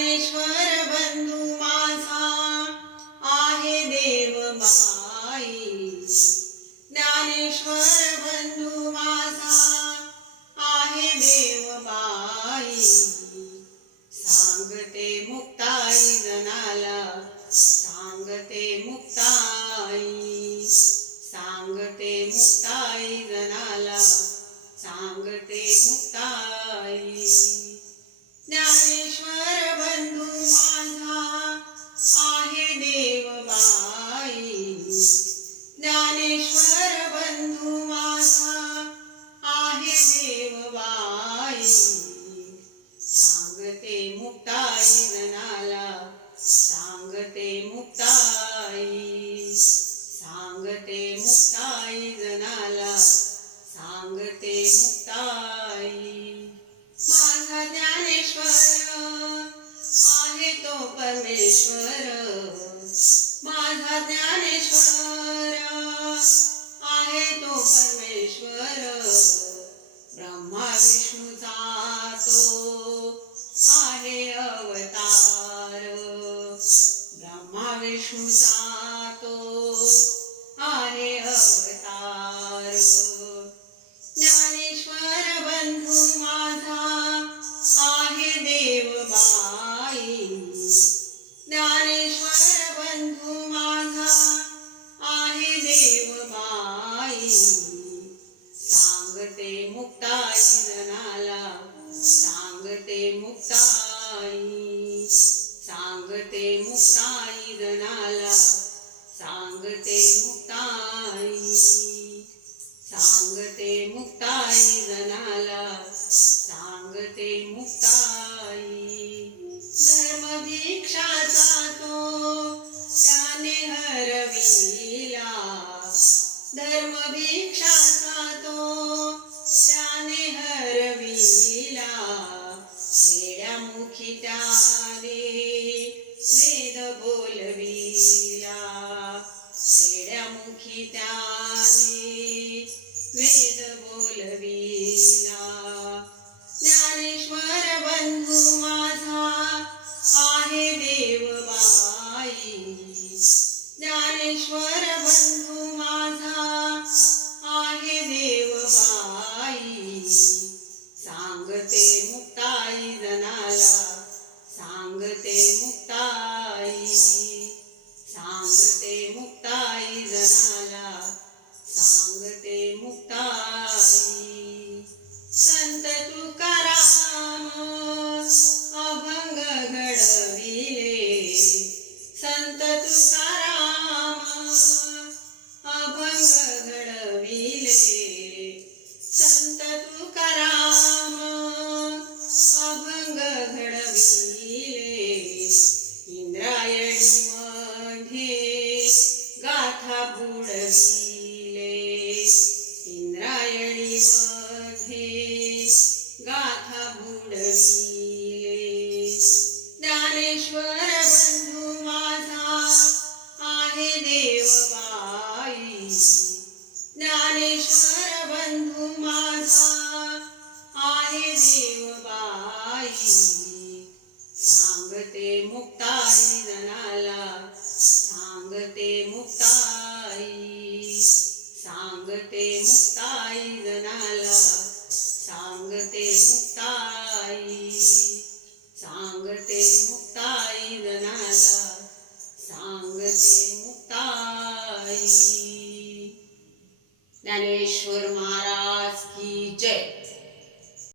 ज्ञानेश्वर बंधू माझा आहे देव बाई ज्ञानेश्वर बंधू माझा आहे देव बाई सांगते मुक्त मुक्ताई. माझा ज्ञानेश्वर आहे तो परमेश्वर. माझा ज्ञानेश्वर आहे तो परमेश्वर. ब्रह्मा विष्णूचा तो आहे अवतार. ब्रह्मा विष्णूचा तो आहे अवतार. मुक्ताई सांगते मुक्ताई जनाला सांगते मुक्ताई सांगते मुक्ताई जनाला सांगते मुक्ताई. धर्म दीक्षाचा तो त्याने हरविला. धर्म Kita. सांगते मुक्ताई. सांगते मुक्ताई जनाला. सांगते मुक्ताई. सांगते मुक्ताई सांगते मुक्ताई जनाला सांगते मुक्ताई. ज्ञानेश्वर मा